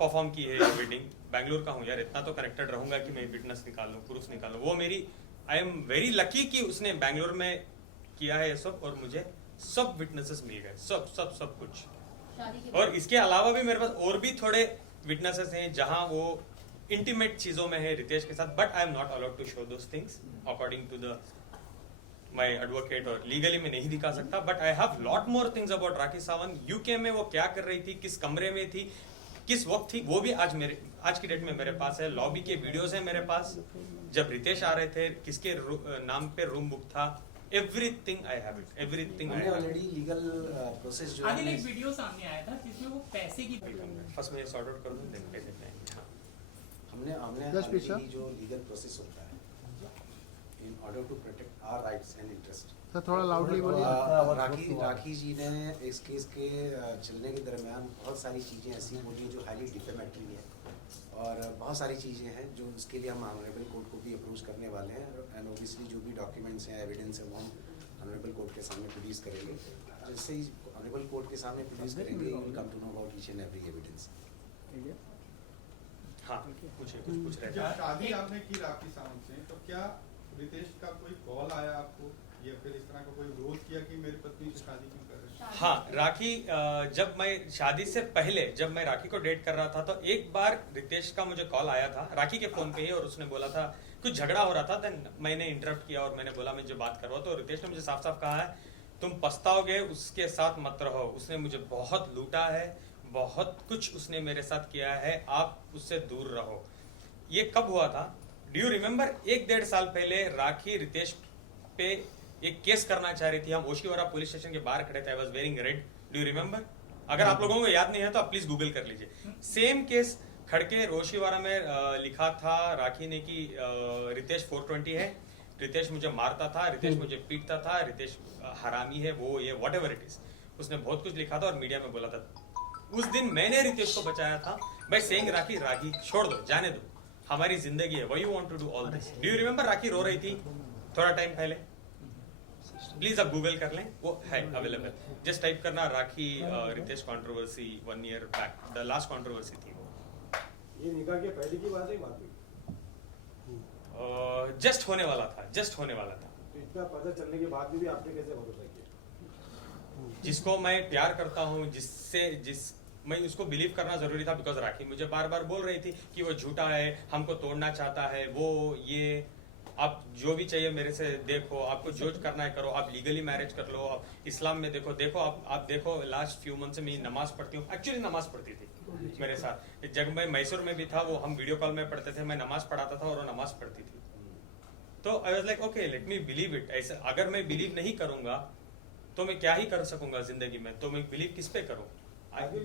Perform की है ये वेडिंग, बैंगलोर का हूँ यार, इतना तो कनेक्टेड रहूंगा कि मैं विटनेस निकाल लूँ, प्रूफ निकाल लूँ। वो मेरी, आई एम वेरी लकी कि उसने बैंगलोर में किया है ये सब, और मुझे सब विटनेसेस मिल गए, सब सब सब कुछ। और इसके अलावा भी मेरे पास और भी थोड़े विटनेसेस हैं जहां वो इंटीमेट चीजों में है रितेश के साथ, but I am not allowed to show those things according to the my advocate, और लीगली मैं नहीं दिखा सकता। But I have lot more things about Rakhi Sawant. UK में वो क्या कर रही थी, किस कमरे में थी, किस वक्त थी, वो भी आज की डेट में मेरे पास है। लॉबी के वीडियोस है मेरे पास, जब रितेश आ रहे थे, किसके नाम पे रूम बुक था, everything I have it, everything I have. Already legal process जो आगे एक वीडियो सामने आया था जिसमें वो पैसे की फर्स्ट मैं सॉर्ट आउट कर दूं, देन पैसे जाएंगे। हाँ, हमने ऑलरेडी जो लीगल प्रोसेस होता है in order to protect our rights and interest. Sir थोड़ा लाउडली बोलिए। राखी जी ने इस केस के चलने के दरमियान बहुत सारी चीज़ें ऐसी बोली जो हाईली डिफेमेटरी है, और बहुत सारी चीज़ें हैं जो उसके लिए हम ऑनरेबल कोर्ट को भी अप्रोच करने वाले हैं, एंड ओबियसली जो भी डॉक्यूमेंट्स हैं, एविडेंस है, वो हम ऑनरेबल कोर्ट के सामने प्रोड्यूस करेंगे। जैसे ही ऑनरेबल कोर्ट के सामने प्रोड्यूस करेंगे, you will come to know about each and every evidence. हाँ, कुछ पूछ रहे जब थे। शादी आपने की राखी सावंत से, तो क्या रितेश का कोई कॉल आया आपको, या फिर इस तरह का कोई विरोध किया कि मेरी पत्नी से शादी क्यों कर रहे हैं? हाँ, राखी जब मैं शादी से पहले, जब मैं राखी को डेट कर रहा था, तो एक बार रितेश का मुझे कॉल आया था राखी के फोन पे ही, और उसने बोला था कुछ झगड़ा हो रहा था। देन मैंने इंटरप्ट किया और मैंने बोला मैं जो बात कर रहा हूँ, तो रितेश ने मुझे साफ साफ कहा है तुम पछताओगे, उसके साथ मत रहो, उसने मुझे बहुत लूटा है, बहुत कुछ उसने मेरे साथ किया है, आप उससे दूर रहो। ये कब हुआ था, डू यू रिमेम्बर? 1-1.5 साल पहले राखी रितेश पे एक केस करना चाह रही थी। हम ओशिवारा पुलिस स्टेशन के बाहर खड़े थे, I was wearing red, do you remember? अगर आप लोगों को याद नहीं है तो आप प्लीज गूगल कर लीजिए। सेम केस खड़के रोशिवारा में लिखा था राखी ने कि रितेश 420 है, रितेश मुझे मारता था, रितेश मुझे पीटता था, रितेश हरामी है, वो ये व्हाटएवर इट इज, उसने बहुत कुछ लिखा था और मीडिया में बोला था। उस दिन मैंने रितेश को बचाया था बाय सेइंग राखी राखी छोड़ दो, जाने दो, हमारी जिंदगी है, why you want to do all this. Do you remember? Rakhi रो रही थी थोड़ा टाइम पहले, प्लीज आप गूगल कर लें, वो है अवेलेबल। जस्ट टाइप करना Rakhi Ritesh controversy 1 year back, the last controversy थी वो। ये निकाह के पहले की बात है, बात हुई जस्ट होने वाला था, जस्ट होने वाला था। तो इतना पता चलने के बाद भी आपने कैसे भरोसा किया? जिसको मैं प्यार करता हूँ, मैं उसको बिलीव करना जरूरी था, बिकॉज राखी मुझे बार बार बोल रही थी कि वो झूठा है, हमको तोड़ना चाहता है, वो ये, आप जो भी चाहिए मेरे से देखो, आपको जो करना है करो, आप लीगली मैरिज कर लो, आप इस्लाम में देखो, आप देखो लास्ट फ्यू मंथ से मैं नमाज पढ़ती हूँ, एक्चुअली नमाज पढ़ती थी मेरे साथ। जब मैं मैसूर में भी था, वो हम वीडियो कॉल में पढ़ते थे, मैं नमाज पढ़ाता था और वो नमाज पढ़ती थी। तो I was like okay, let me believe it. ऐसा अगर मैं बिलीव नहीं करूंगा तो मैं क्या ही कर सकूंगा जिंदगी में, तो मैं बिलीव किस पे करूं?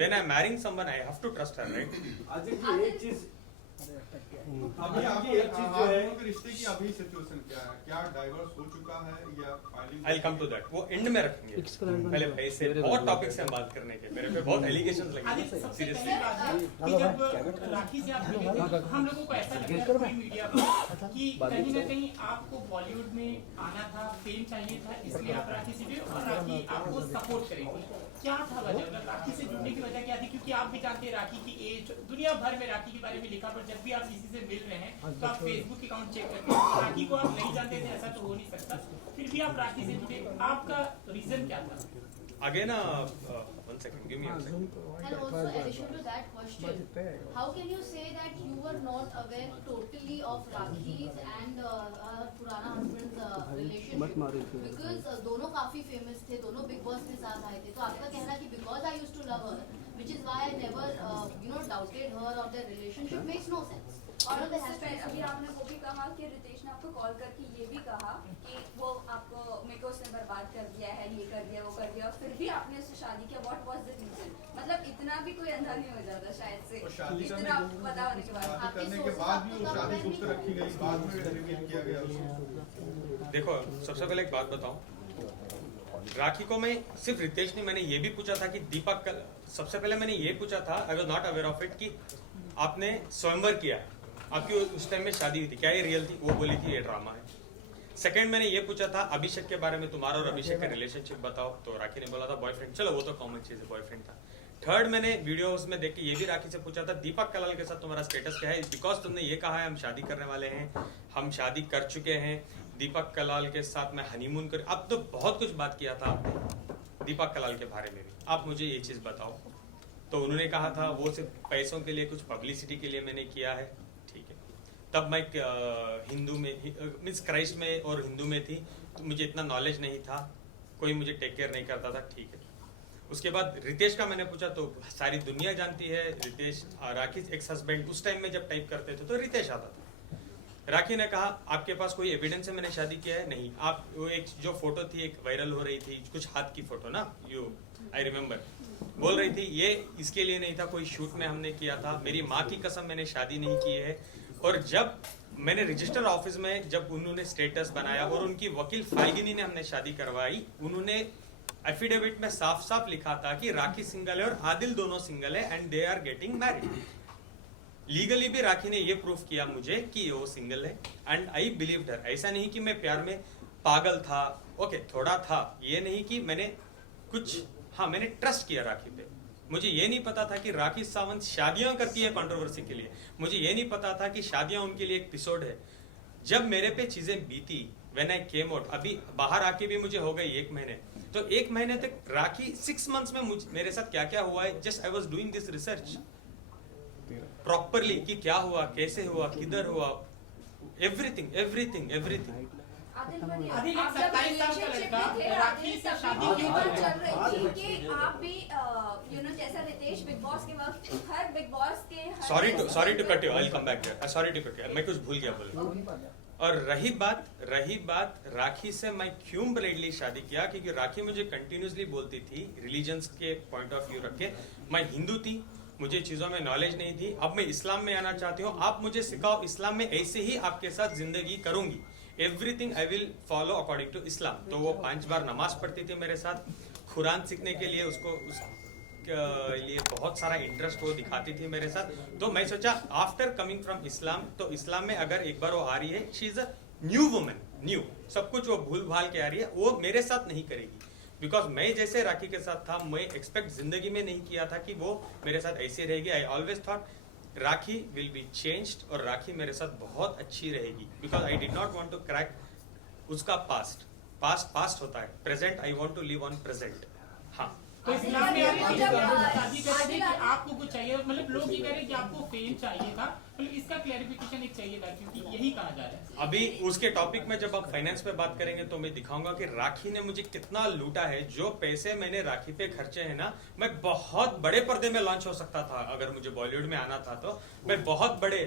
When I'm marrying someone, I have to trust her, right? आज एक चीज अभी आपके आपके रिश्ते की अभी सिचुएशन क्या है? क्या डाइवोर्स हो चुका है या filing? I'll come to that. वो एंड में रखेंगे, पहले पैसे बहुत टॉपिक्स हैं बात करने के, मेरे पे बहुत एलिगेशंस आगे लगे सबसे सीरियसली। पहले बात है कि जब राखी से आप मिले थे, हम लोगों को ऐसा लगा पूरी मीडिया को कि कहीं ना कहीं आपको बॉलीवुड में आना था, फेम चाहिए था, इसलिए आप राखी से जुड़े और राखी आपको सपोर्ट करेगी। क्या था वजह, मतलब राखी से जुड़ने की वजह क्या थी? क्योंकि आप भी जानते हैं राखी की एज, दुनिया भर में राखी के बारे में लिखा, पर जब भी आप किसी से मिल रहे हैं तो आप फेसबुक अकाउंट चेक करते हैं, राखी को आप नहीं जानते थे, ऐसा तो हो नहीं सकता, फिर भी आप राखी से जुड़े, आपका रीजन क्या था? Again, 1 second, give me a second. And also, in addition to that question, how can you say that you were not aware totally of Rakhi's and Purana husband's relationship? Because दोनों काफी famous थे, दोनों Big Boss के साथ आए थे, तो आपका कहना कि because I used to love her, which is why I never doubted her or their relationship makes no sense. और अभी आपने वो भी कहा कि रितेश ने आपको कॉल करके ये भी कहा कि वो आपको मेरे को उसने बर्बाद कर दिया है, ये कर दिया, वो कर दिया, और फिर भी आपने उससे शादी किया। What was the reason? मतलब इतना भी कोई अंधा नहीं हो जाता शायद से, इतना पता होने के बाद। करने के बाद भी वो शादी गुप्त रखी गई, बाद में रिवील किया गया उसको। देखो, सबसे पहले एक बात बताऊं, राखी को मैं सिर्फ रितेश नहीं, मैंने ये भी पूछा था कि दीपक, सबसे पहले मैंने ये पूछा था, I was not aware of it, कि आपने स्वयंवर किया, आपकी उस टाइम में शादी हुई थी, क्या ये रियल थी? वो बोली थी ये ड्रामा है। सेकंड मैंने ये पूछा था अभिषेक के बारे में, तुम्हारा और अभिषेक का रिलेशनशिप बताओ, तो राखी ने बोला था बॉयफ्रेंड। चलो वो तो कॉमन चीज है, बॉयफ्रेंड था। थर्ड मैंने वीडियो उसमें देख के ये भी राखी से पूछा था, दीपक कलाल के साथ तुम्हारा स्टेटस क्या है, बिकॉज तुमने ये कहा है हम शादी करने वाले हैं, हम शादी कर चुके हैं, दीपक कलाल के साथ मैं हनीमून कर, अब तो बहुत कुछ बात किया था आपने दीपक कलाल के बारे में भी, आप मुझे ये चीज बताओ। तो उन्होंने कहा था वो सिर्फ पैसों के लिए, कुछ पब्लिसिटी के लिए मैंने किया है, ठीक है। तब मैं हिंदू में मीन्स क्राइस्ट में और हिंदू में थी, तो मुझे इतना नॉलेज नहीं था, कोई मुझे टेक केयर नहीं करता था, ठीक है। उसके बाद रितेश का मैंने पूछा तो सारी दुनिया जानती है रितेश राखी एक्स हस्बैंड, उस टाइम में जब टाइप करते थे तो रितेश आता था। राखी ने कहा आपके पास कोई एविडेंस है मैंने शादी किया है? नहीं। आप वो एक जो फोटो थी एक वायरल हो रही थी, कुछ हाथ की फोटो ना, यू आई रिमेम्बर, बोल रही थी ये इसके लिए नहीं था, कोई शूट में हमने किया था, मेरी माँ की कसम मैंने शादी नहीं की है। और जब मैंने रजिस्टर ऑफिस में जब उन्होंने स्टेटस बनाया और उनकी वकील फाल्गिनी ने हमने शादी करवाई, उन्होंने एफिडेविट में साफ साफ लिखा था कि राखी सिंगल है और आदिल दोनों सिंगल है and they are getting married. Legally भी राखी ने ये प्रूफ किया मुझे कि वो सिंगल है एंड आई बिलीव्ड हर। ऐसा नहीं कि मैं प्यार में पागल था, ओके थोड़ा था, ये नहीं कि मैंने कुछ, हाँ मैंने ट्रस्ट किया राखी पे। मुझे ये नहीं पता था कि राखी सावंत शादियां करती है कंट्रोवर्सी के लिए, मुझे ये नहीं पता था कि शादियां उनके लिए एक एपिसोड है। जब मेरे पे चीजें बीती, व्हेन आई केम आउट, अभी बाहर आके भी मुझे हो गई 1 महीने, तो 1 महीने तक राखी 6 मंथ्स में मेरे साथ क्या क्या हुआ है, just I was doing this research properly कि क्या हुआ, कैसे हुआ, किधर हुआ, एवरीथिंग एवरीथिंग एवरीथिंग। आदिल एक 27 साल का लड़का राखी से शादी क्यों चल रही थी कि आप भी जैसा रितेश बिग बॉस के वक्त हर बिग बॉस के sorry to cut you, I will come back there, sorry to cut you, मैं कुछ भूल गया बोलने। और रही बात राखी से मैं क्यों ब्लेडली शादी किया, क्योंकि राखी मुझे कंटिन्यूसली बोलती थी रिलीजन्स के पॉइंट ऑफ व्यू रख के, मैं हिंदू थी, मुझे चीजों में नॉलेज नहीं थी, अब मैं इस्लाम में आना चाहती हूँ, आप मुझे सिखाओ इस्लाम में, ऐसे ही आपके साथ जिंदगी करूंगी, everything I will follow according to Islam. तो वो 5 बार नमाज पढ़ती थी मेरे साथ, कुरान सीखने के लिए उसको लिए बहुत सारा इंटरेस्ट वो दिखाती थी मेरे साथ। तो मैं सोचा आफ्टर कमिंग फ्रॉम इस्लाम, तो इस्लाम में अगर एक बार वो आ रही है, she is a new woman, new, सब कुछ वो भूल भाल के आ रही है, वो मेरे साथ नहीं करेगी, बिकॉज मैं जैसे राखी के साथ था, मैं एक्सपेक्ट जिंदगी में नहीं किया था कि वो मेरे साथ ऐसे रहेगी। I always thought Rakhi will be changed और राखी मेरे साथ बहुत अच्छी रहेगी, because I did not want to crack उसका पास्ट होता है, present I want to live on present. हाँ, तो इस्लाम में शादी करेंगे कि आपको कुछ चाहिए, मतलब लोग ये कह रहे हैं कि आपको फेम चाहिए था, मतलब इसका क्लैरिफिकेशन एक चाहिए था, क्योंकि यही कहा जा रहा है। अभी उसके टॉपिक में जब आप फाइनेंस पे बात करेंगे तो मैं दिखाऊंगा कि राखी ने मुझे कितना लूटा है। जो पैसे मैंने राखी पे खर्चे हैं ना, मैं बहुत बड़े पर्दे में लॉन्च हो सकता था, अगर मुझे बॉलीवुड में आना था तो मैं बहुत बड़े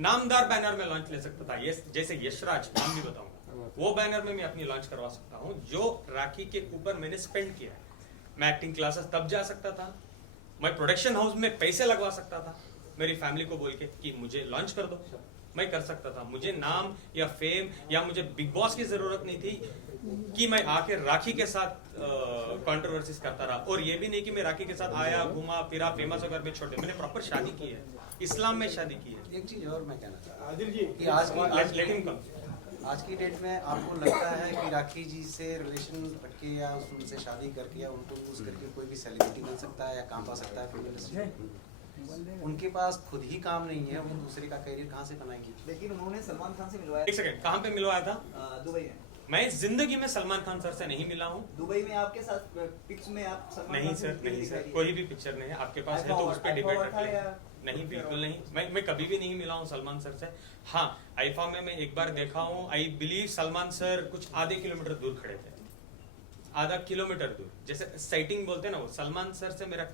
नामदार बैनर में लॉन्च ले सकता था, जैसे यशराज, नाम भी बताऊंगा, वो बैनर में मैं अपनी लॉन्च करवा सकता हूँ, जो राखी के ऊपर मैंने स्पेंड किया है। मैं एक्टिंग क्लासेस तब जा सकता था, मैं प्रोडक्शन हाउस में पैसे लगवा सकता था, मेरी फैमिली को बोल के कि मुझे लॉन्च कर दो, मैं कर सकता था। मुझे नाम या फेम या मुझे बिग बॉस की जरूरत नहीं थी कि मैं आके राखी के साथ कंट्रोवर्सीज करता रहा। और ये भी नहीं कि मैं राखी के साथ आया, घूमा फिरा, फेमस होकर मैं छोटे, मैंने प्रॉपर शादी की है, इस्लाम में शादी की है। एक चीज और मैं कहना चाहता आदिल जी हूँ कि लेट हिम कम। आज की डेट में आपको लगता है कि राखी जी से रिलेशन रख के या उनसे शादी करके या उनको यूज करके कोई भी सेलिब्रिटी बन सकता है या काम पा सकता है फिल्म इंडस्ट्री में? उनके पास खुद ही काम नहीं है, वो दूसरे का करियर कहाँ से बनाएंगे? लेकिन उन्होंने सलमान खान से मिलवाया। एक सेकंड, कहाँ पे मिलवाया था? दुबई में। मैं जिंदगी में सलमान खान सर से नहीं मिला हूँ। दुबई में आपके साथ पिक्स में आप सलमान नहीं खान से सर, नहीं दिखाई सर, दिए। कोई भी पिक्चर नहीं है। आपके पास है तो उस पर डिबेट रख ले। नहीं, बिल्कुल नहीं, मैं कभी भी नहीं मिला हूँ सलमान सर से। हाँ, आईफा में मैं एक बार देखा हूँ, आई बिलीव सलमान सर कुछ आधे किलोमीटर दूर खड़े थे, आधा किलोमीटर दूर, जैसे साइटिंग बोलते हैं ना, वो सलमान सर से मेरा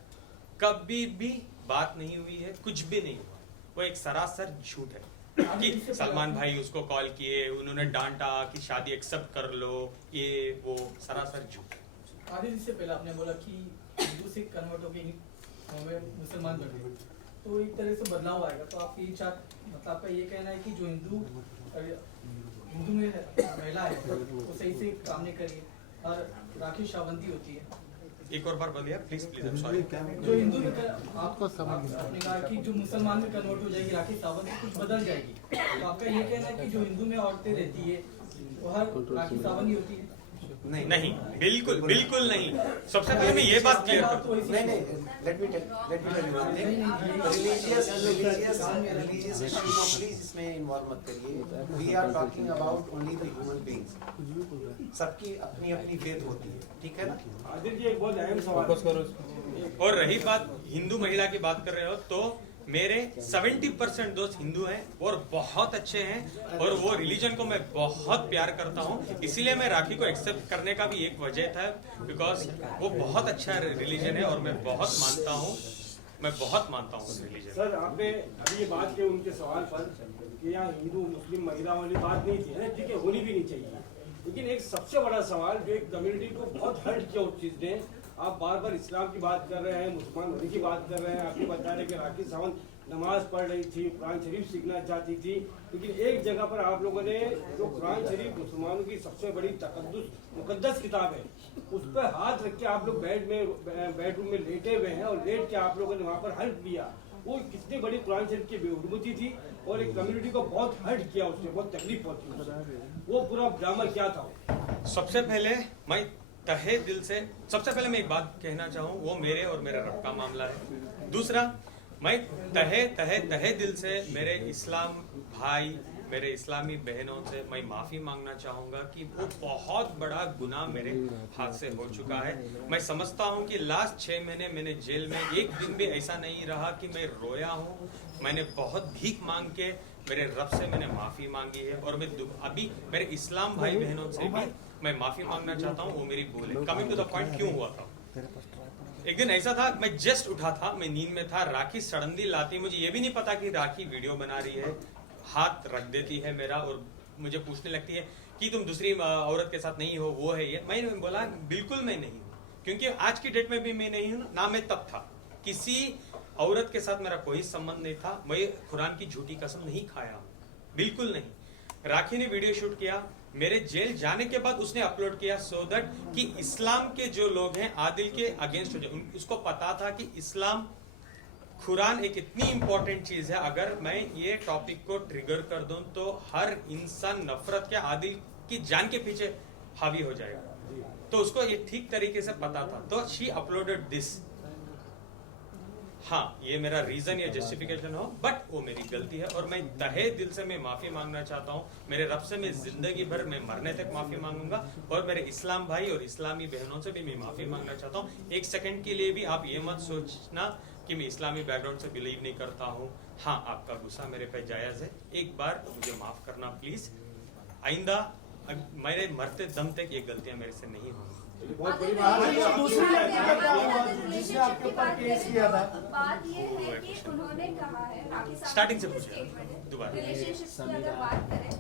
कभी भी बात नहीं हुई है, कुछ भी नहीं हुआ। वो एक सरासर झूठ है कि सलमान भाई उसको कॉल किए, उन्होंने डांटा कि शादी एक्सेप्ट कर लो, ये वो सरासर झूठ है। आदिल जी से पहले आपने बोला कि हिंदू से कन्वर्ट होके हमें मुसलमान बन गए, तो एक तरह से बदलाव आएगा। तो आपकी इच्छा, मतलब आपका ये कहना है कि जो हिंदू में महिला है वो सही से काम नहीं करिए और राखी शावंती होती है। एक और बार बोलिए please, please, I am sorry. जो हिंदू में आपने कहा कि जो मुसलमान में कन्वर्ट हो जाएगी राखी सावंत, कुछ बदल जाएगी, तो आपका ये कहना है कि जो हिंदू में औरतें रहती है वो हर राखी सावंत ही होती है? नहीं, बिल्कुल बिल्कुल नहीं। सबसे पहले मैं ये बात क्लियर करूं, नहीं, let me tell you one thing. Religious issue को please इसमें involve मत करिए. We are talking about only the human beings. सबकी अपनी अपनी फेथ होती है, ठीक है ना? आदिल जी, एक बहुत अहम सवाल। और रही बात हिंदू महिला की बात कर रहे हो, तो मेरे 70% दोस्त हिंदू हैं और बहुत अच्छे हैं, और वो रिलीजन को मैं बहुत प्यार करता हूँ। इसीलिए मैं राखी को एक्सेप्ट करने का भी एक वजह था, बिकॉज वो बहुत अच्छा रिलीजन है और मैं बहुत मानता हूँ उस रिलीजन। सर, आपने अभी ये बात की उनके सवाल पर कि यहाँ हिंदू मुस्लिम महिला वाली बात नहीं थी, है ठीक है, होनी भी नहीं चाहिए, लेकिन एक सबसे बड़ा सवाल जो एक कम्युनिटी को बहुत हर्ट किया उस चीज़ ने, आप बार बार इस्लाम की बात कर रहे हैं, मुसलमान होने की बात कर रहे हैं, आप ये बता रहे हैं कि राखी सावंत नमाज पढ़ रही थी, कुरान शरीफ सीखना चाहती थी, लेकिन एक जगह पर आप लोगों ने जो कुरान शरीफ मुसलमानों की सबसे बड़ी मुकद्दस किताब है, उस पर हाथ रख के आप लोग बेडरूम में लेटे हुए हैं, और लेट के आप लोगों ने वहाँ पर हल्फ किया। वो कितनी बड़ी कुरान शरीफ की बेहुरमती थी, और एक कम्युनिटी को बहुत हर्ट किया, उससे बहुत तकलीफ पहुंची। वो पूरा ड्रामा क्या था? सबसे पहले मैं तहे दिल से मैं एक बात कहना चाहूँ, वो मेरे और मेरे रब का मामला है। दूसरा, मैं तहे दिल से मेरे इस्लाम भाई, मेरे इस्लामी बहनों से मैं माफ़ी मांगना चाहूँगा कि वो बहुत बड़ा गुनाह मेरे हाथ से हो चुका है। मैं समझता हूँ कि लास्ट 6 महीने मैंने जेल में एक दिन भी ऐसा नहीं रहा कि मैं रोया हूँ। मैंने बहुत भीख मांग के मेरे रब से मैंने माफ़ी मांगी है, और मैं अभी मेरे इस्लाम भाई बहनों से भी मैं माफ़ी मांगना चाहता हूँ, वो मेरी भूल है। कमिंग टू द पॉइंट, क्यों हुआ था, एक दिन ऐसा था, मैं जस्ट उठा था, मैं नींद में था, राखी सडनली लाती, मुझे ये भी नहीं पता कि राखी वीडियो बना रही है, हाथ रख देती है मेरा और मुझे पूछने लगती है कि तुम दूसरी औरत के साथ नहीं हो, वो है ये। मैंने बोला बिल्कुल मैं नहीं हूँ, क्योंकि आज की डेट में भी मैं नहीं हूँ, ना मैं तब था। किसी औरत के साथ मेरा कोई संबंध नहीं था, मैं कुरान की झूठी कसम नहीं खाया हूँ, बिल्कुल नहीं। राखी ने वीडियो शूट किया, मेरे जेल जाने के बाद उसने अपलोड किया, सो दैट कि इस्लाम के जो लोग हैं आदिल के अगेंस्ट हो जाए। उसको पता था कि इस्लाम, कुरान एक इतनी इंपॉर्टेंट चीज है, अगर मैं ये टॉपिक को ट्रिगर कर दूं तो हर इंसान नफरत के आदिल की जान के पीछे हावी हो जाएगा, तो उसको ये ठीक तरीके से पता था, तो शी अपलोडेड दिस। हाँ, ये मेरा रीजन या जस्टिफिकेशन हो, बट वो मेरी गलती है, और मैं तहे दिल से मैं माफी मांगना चाहता हूँ। मेरे रब से मैं जिंदगी भर, मैं मरने तक माफी मांगूंगा, और मेरे इस्लाम भाई और इस्लामी बहनों से भी मैं माफी मांगना चाहता हूँ। एक सेकंड के लिए भी आप ये मत सोचना कि मैं इस्लामी बैकग्राउंड से बिलीव नहीं करता हूँ। हाँ, आपका गुस्सा मेरे पे जायज है, एक बार मुझे माफ करना प्लीज। आइंदा मेरे मरते दम तक ये गलतियां मेरे से नहीं होंगी। बहुत बड़ी बात है। दूसरी लड़की का क्या हुआ जिसने आपके ऊपर केस किया था? बात ये है कि उन्होंने कहा है, राखी सावंत स्टार्टिंग से के पूछिए, स्टेटमेंट है, दोबारा। रिलेशनशिप की अगर बात करें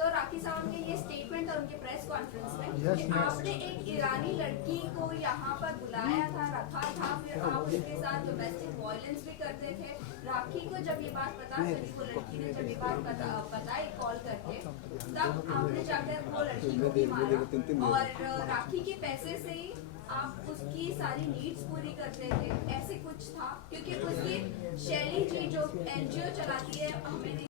तो राखी सावंत के ये स्टेटमेंट और उनके प्रेस कॉन्फ्रेंस में कि आपने एक ईरानी लड़की को यहाँ पर बुलाया था, रखा था, फिर आप उसके साथ डोमेस्टिक वायलेंस भी करते थे। राखी को जब ये बात पता चली, वो लड़की ने जब ये बात बताई कॉल करके, तब आपने जाकर वो लड़की को भी मारा, और राखी के पैसे से ही आप उसकी सारी नीड्स पूरी करते थे, ऐसे कुछ था। क्योंकि उसकी शैली जी जो NGO चलाती है, हमें